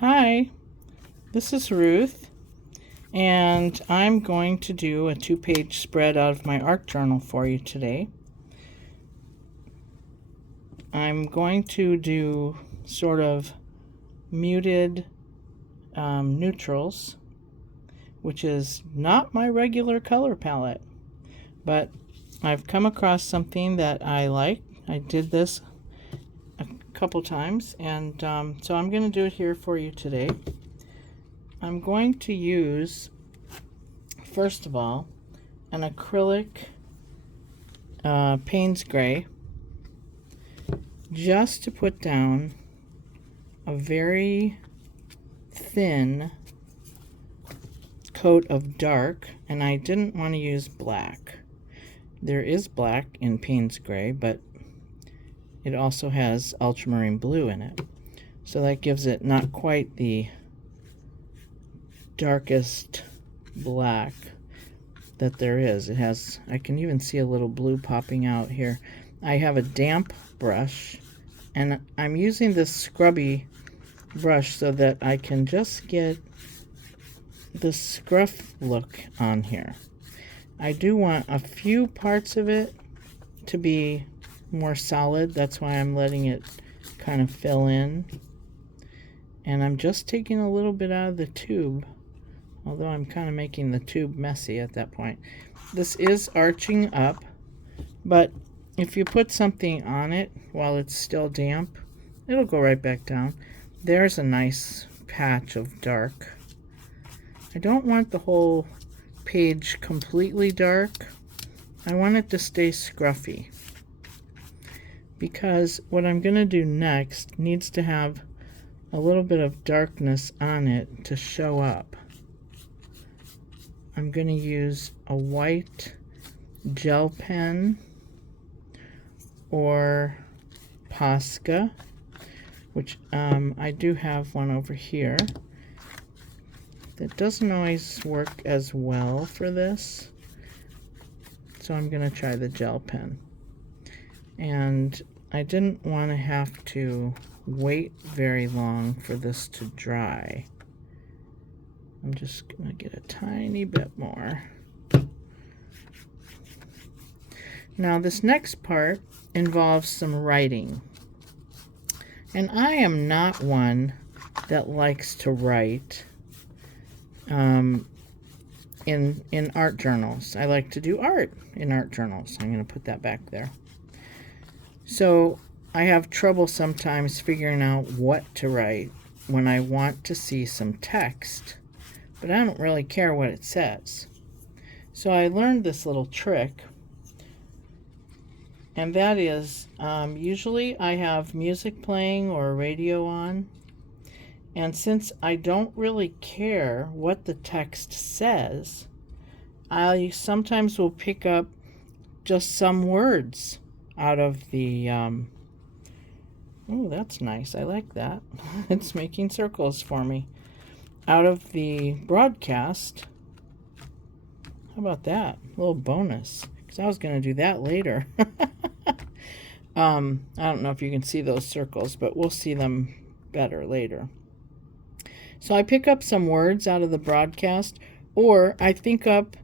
Hi, this is Ruth, and I'm going to do a 2-page spread out of my art journal for you today. I'm going to do sort of muted neutrals, which is not my regular color palette, but I've come across something that I like. I did this a couple times, and so I'm going to do it here for you today. I'm going to use, first of all, an acrylic Payne's Gray, just to put down a very thin coat of dark, and I didn't want to use black. There is black in Payne's Gray, but it also has ultramarine blue in it, so that gives it not quite the darkest black that there is. It has, I can even see a little blue popping out here. I have a damp brush, and I'm using this scrubby brush so that I can just get the scruff look on here. I do want a few parts of it to be more solid. That's why I'm letting it kind of fill in. And I'm just taking a little bit out of the tube, although I'm kind of making the tube messy at that point. This is arching up, but if you put something on it while it's still damp, it'll go right back down. There's a nice patch of dark. I don't want the whole page completely dark. I want it to stay scruffy, because what I'm going to do next needs to have a little bit of darkness on it to show up. I'm going to use a white gel pen or Posca, which I do have one over here. That doesn't always work as well for this, so I'm going to try the gel pen. And I didn't want to have to wait very long for this to dry. I'm just going to get a tiny bit more. Now this next part involves some writing. And I am not one that likes to write in art journals. I like to do art in art journals. I'm going to put that back there. So I have trouble sometimes figuring out what to write when I want to see some text, but I don't really care what it says. So I learned this little trick, and that is usually I have music playing or radio on, and since I don't really care what the text says, I sometimes will pick up just some words out of the oh, that's nice. I like that. It's making circles for me. Out of the broadcast. How about that? A little bonus, because I was going to do that later. I don't know if you can see those circles, but we'll see them better later. So I pick up some words out of the broadcast, or I think up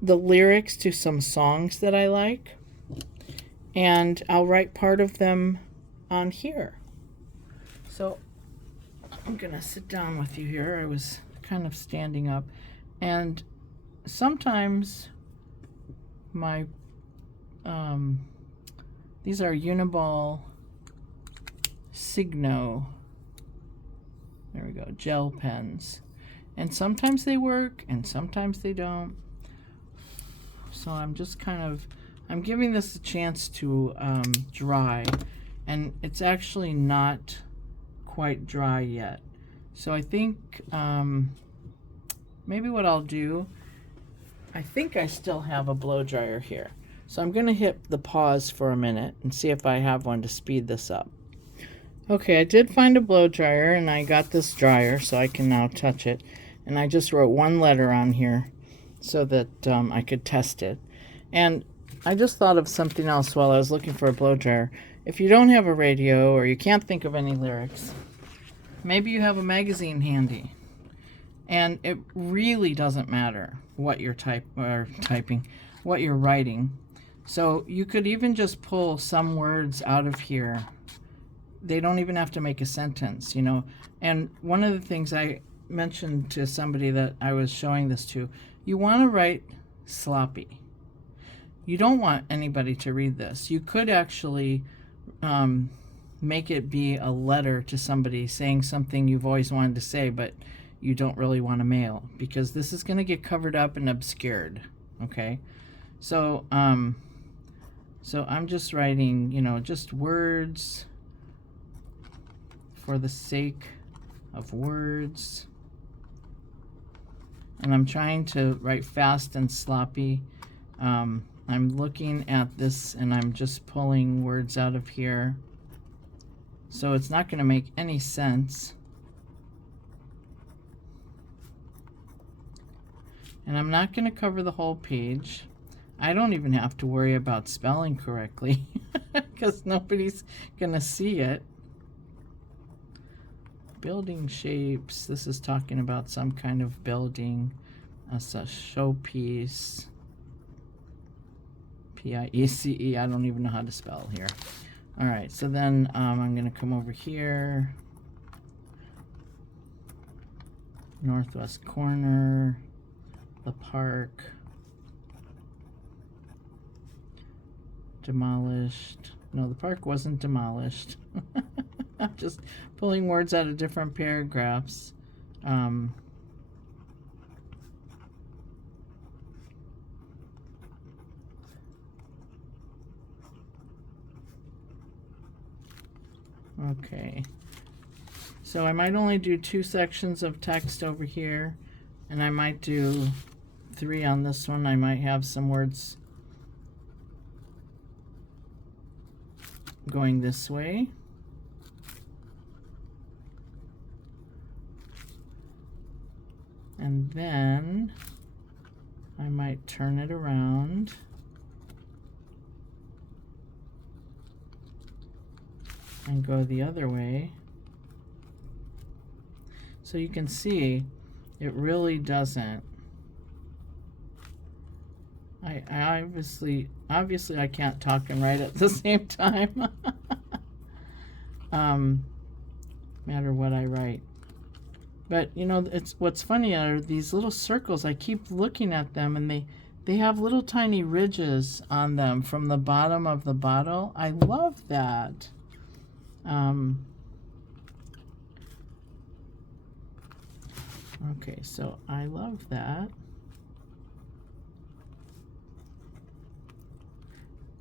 the lyrics to some songs that I like, and I'll write part of them on here. So I'm going to sit down with you here. I was kind of standing up, and sometimes my these are Uniball Signo, there we go, gel pens, and sometimes they work and sometimes they don't. So I'm just kind of, I'm giving this a chance to dry, and it's actually not quite dry yet. So I think maybe what I'll do, I think I still have a blow dryer here. So I'm going to hit the pause for a minute and see if I have one to speed this up. Okay, I did find a blow dryer, and I got this dryer so I can now touch it. And I just wrote one letter on here so that I could test it. And I just thought of something else while I was looking for a blow dryer. If you don't have a radio or you can't think of any lyrics, maybe you have a magazine handy. And it really doesn't matter what you're typing, what you're writing. So you could even just pull some words out of here. They don't even have to make a sentence, you know. And one of the things I mentioned to somebody that I was showing this to, you want to write sloppy. You don't want anybody to read this. You could actually make it be a letter to somebody saying something you've always wanted to say, but you don't really want to mail, because this is going to get covered up and obscured. Okay, so so I'm just writing, you know, just words for the sake of words, and I'm trying to write fast and sloppy. I'm looking at this and I'm just pulling words out of here, so it's not going to make any sense. And I'm not going to cover the whole page. I don't even have to worry about spelling correctly because nobody's going to see it. Building shapes. This is talking about some kind of building. That's a showpiece. P-I-E-C-E. I don't even know how to spell here. All right, so then I'm going to come over here. Northwest corner. The park. Demolished. No, the park wasn't demolished. I'm just pulling words out of different paragraphs. Okay. So I might only do 2 sections of text over here, and I might do 3 on this one. I might have some words going this way. And then I might turn it around and go the other way. So you can see it really doesn't. I obviously I can't talk and write at the same time. Matter what I write. But you know, it's what's funny are these little circles. I keep looking at them and they have little tiny ridges on them from the bottom of the bottle. I love that. Okay, so I love that.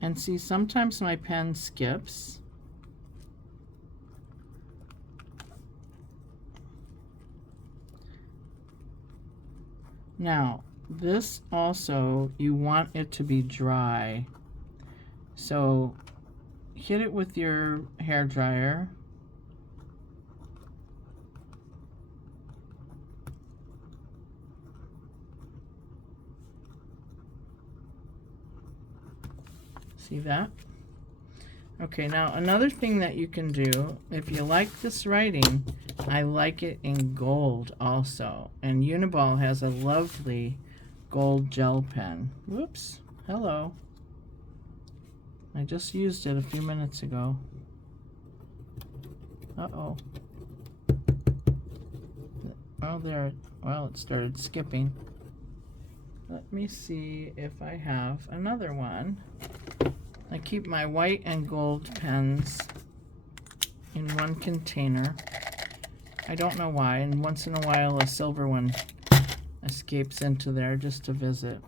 And see, sometimes my pen skips. Now, this also, you want it to be dry. So hit it with your hair dryer. See that? Okay, now another thing that you can do, if you like this writing, I like it in gold also. And Uniball has a lovely gold gel pen. Whoops, hello. I just used it a few minutes ago. Uh-oh. Oh, there, well, it started skipping. Let me see if I have another one. I keep my white and gold pens in one container. I don't know why, and once in a while a silver one escapes into there just to visit.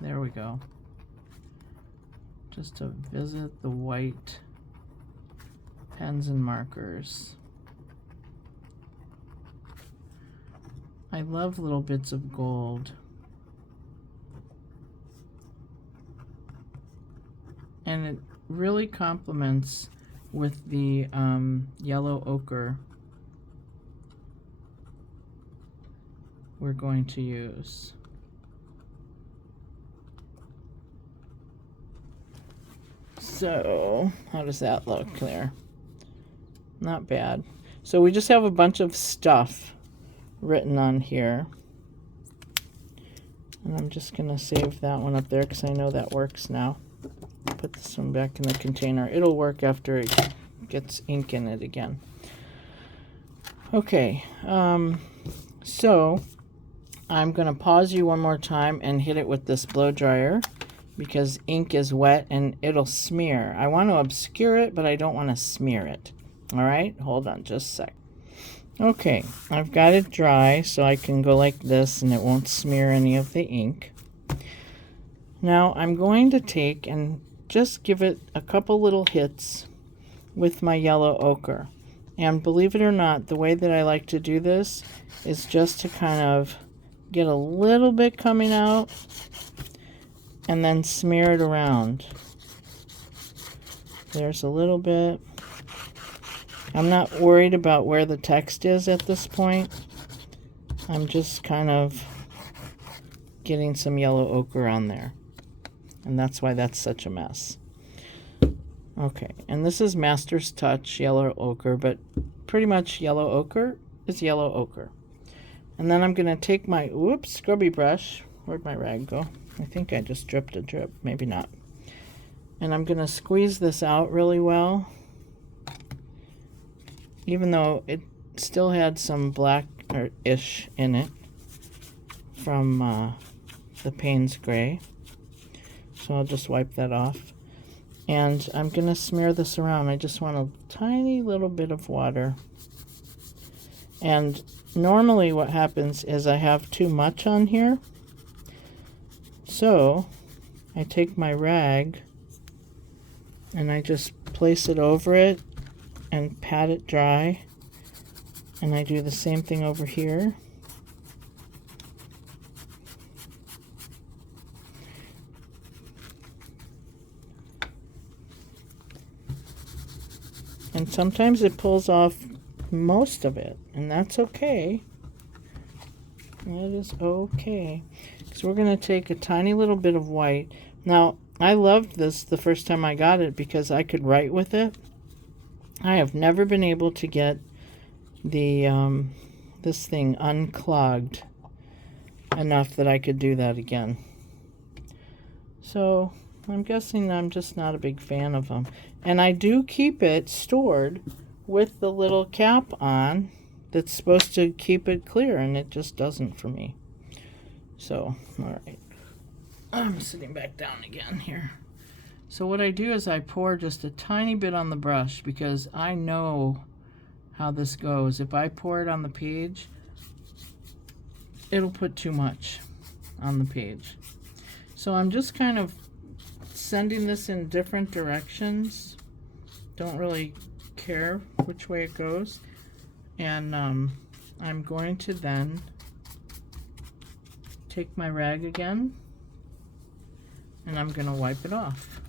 There we go. Just to visit the white pens and markers. I love little bits of gold. And it really complements with the yellow ochre we're going to use. So, how does that look there? Not bad. So we just have a bunch of stuff written on here. And I'm just going to save that one up there because I know that works now. Put this one back in the container. It'll work after it gets ink in it again. Okay, so I'm going to pause you one more time and hit it with this blow dryer because ink is wet and it'll smear. I want to obscure it, but I don't want to smear it. All right, hold on just a sec. Okay, I've got it dry so I can go like this and it won't smear any of the ink. Now I'm going to take and just give it a couple little hits with my yellow ochre. And believe it or not, the way that I like to do this is just to kind of get a little bit coming out and then smear it around. There's a little bit. I'm not worried about where the text is at this point. I'm just kind of getting some yellow ochre on there. And that's why that's such a mess. Okay, and this is Master's Touch Yellow Ochre, but pretty much yellow ochre is yellow ochre. And then I'm going to take my, scrubby brush. Where'd my rag go? I think I just dripped a drip. Maybe not. And I'm going to squeeze this out really well. Even though it still had some black-ish in it from the Payne's Gray. So I'll just wipe that off. And I'm going to smear this around. I just want a tiny little bit of water. And normally what happens is I have too much on here. So I take my rag and I just place it over it and pat it dry. And I do the same thing over here. And sometimes it pulls off most of it, and that's okay. That is okay. Because we're going to take a tiny little bit of white. Now, I loved this the first time I got it because I could write with it. I have never been able to get the this thing unclogged enough that I could do that again. So I'm guessing I'm just not a big fan of them. And I do keep it stored with the little cap on that's supposed to keep it clear, and it just doesn't for me. So, all right. I'm sitting back down again here. So what I do is I pour just a tiny bit on the brush because I know how this goes. If I pour it on the page, it'll put too much on the page. So I'm just kind of sending this in different directions. Don't really care which way it goes. And I'm going to then take my rag again and I'm going to wipe it off.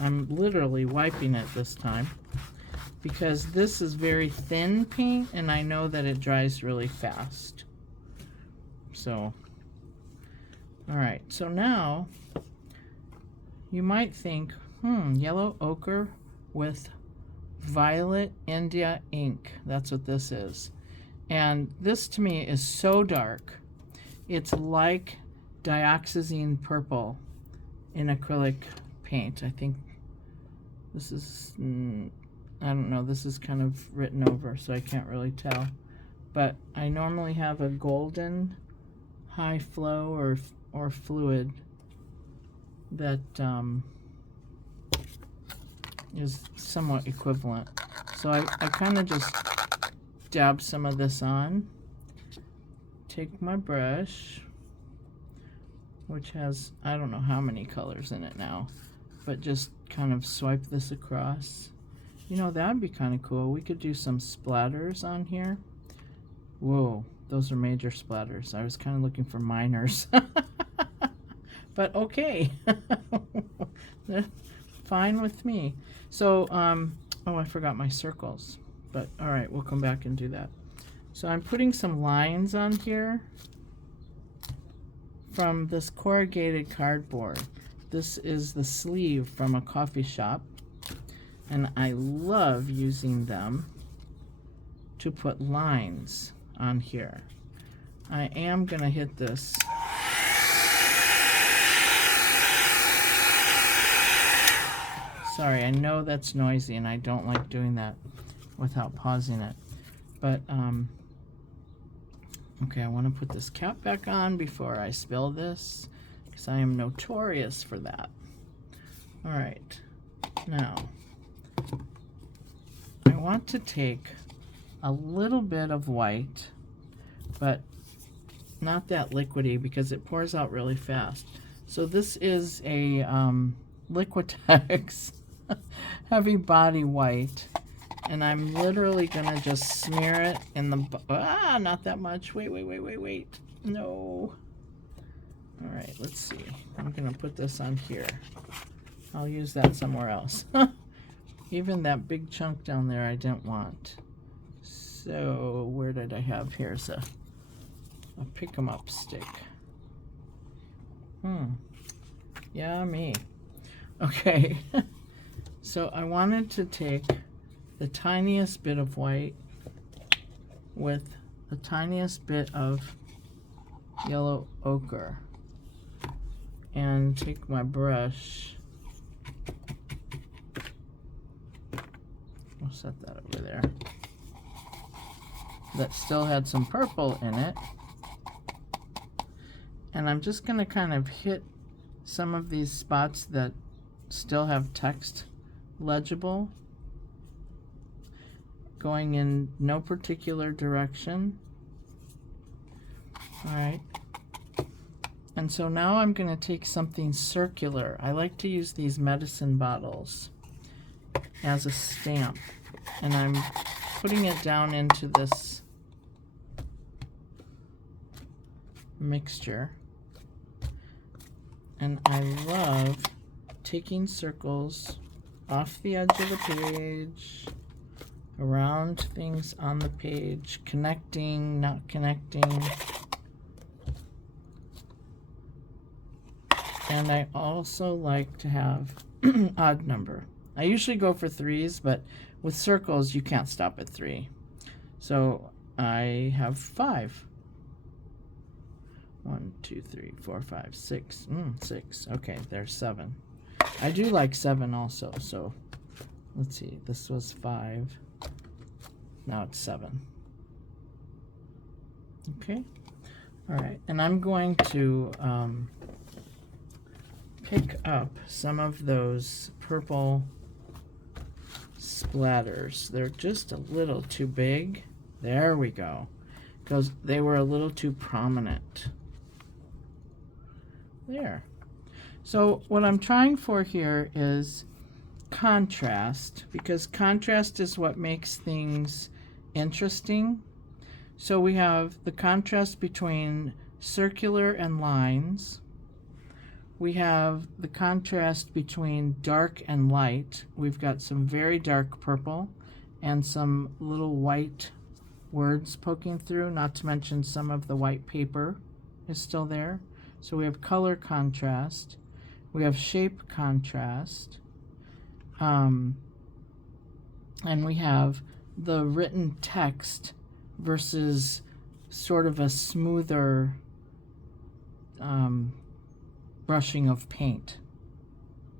I'm literally wiping it this time because this is very thin paint and I know that it dries really fast. So, alright, so now you might think, yellow ochre with violet India ink. That's what this is. And this to me is so dark. It's like dioxazine purple in acrylic paint. I think this is, I don't know, this is kind of written over, so I can't really tell. But I normally have a golden high flow or fluid that is somewhat equivalent. So I kind of just dab some of this on. Take my brush, which has, I don't know how many colors in it now, but just kind of swipe this across. You know, that'd be kind of cool. We could do some splatters on here. Whoa, those are major splatters. I was kind of looking for minors. But okay. Fine with me. So, oh, I forgot my circles. But, all right, we'll come back and do that. So I'm putting some lines on here from this corrugated cardboard. This is the sleeve from a coffee shop. And I love using them to put lines on here. I am gonna hit this. Sorry, I know that's noisy and I don't like doing that without pausing it. But, okay, I want to put this cap back on before I spill this, because I am notorious for that. All right, now, I want to take a little bit of white, but not that liquidy because it pours out really fast. So this is a Liquitex heavy body white, and I'm literally gonna just smear it in the, not that much. Wait. No. All right, let's see. I'm gonna put this on here. I'll use that somewhere else. Even that big chunk down there I didn't want. So where did I have? Here's a pick 'em up stick. Yeah, me. Okay. So I wanted to take the tiniest bit of white with the tiniest bit of yellow ochre and take my brush. I'll set that over there. That still had some purple in it. And I'm just going to kind of hit some of these spots that still have text legible, going in no particular direction. All right. And so now I'm going to take something circular. I like to use these medicine bottles as a stamp. And I'm putting it down into this mixture. And I love taking circles off the edge of the page, around things on the page, connecting, not connecting. And I also like to have odd number. I usually go for 3s, but with circles you can't stop at 3. So I have 5. 1, 2, 3, 4, 5, 6. 6. Okay, there's 7. I do like 7 also, so let's see. This was 5. Now it's 7. Okay. All right. And I'm going to pick up some of those purple splatters. They're just a little too big. There we go. Because they were a little too prominent. There. So what I'm trying for here is contrast, because contrast is what makes things interesting. So we have the contrast between circular and lines. We have the contrast between dark and light. We've got some very dark purple and some little white words poking through, not to mention some of the white paper is still there. So we have color contrast. We have shape contrast. And we have the written text versus sort of a smoother brushing of paint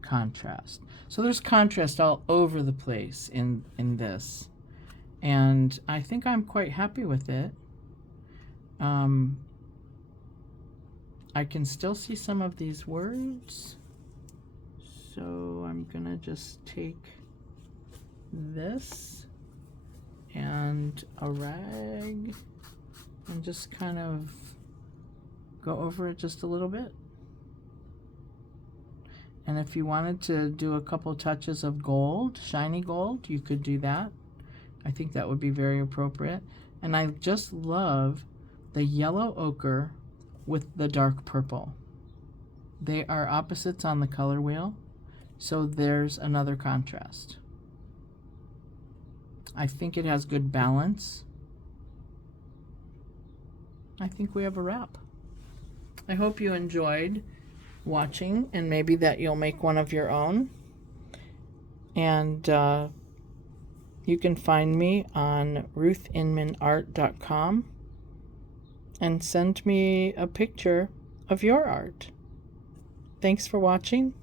contrast. So there's contrast all over the place in this. And I think I'm quite happy with it. I can still see some of these words. So I'm gonna just take this and a rag and just kind of go over it just a little bit. And if you wanted to do a couple touches of gold, shiny gold, you could do that. I think that would be very appropriate. And I just love the yellow ochre with the dark purple. They are opposites on the color wheel, so there's another contrast. I think it has good balance. I think we have a wrap. I hope you enjoyed watching, and maybe that you'll make one of your own. And you can find me on ruthinmanart.com and send me a picture of your art. Thanks for watching.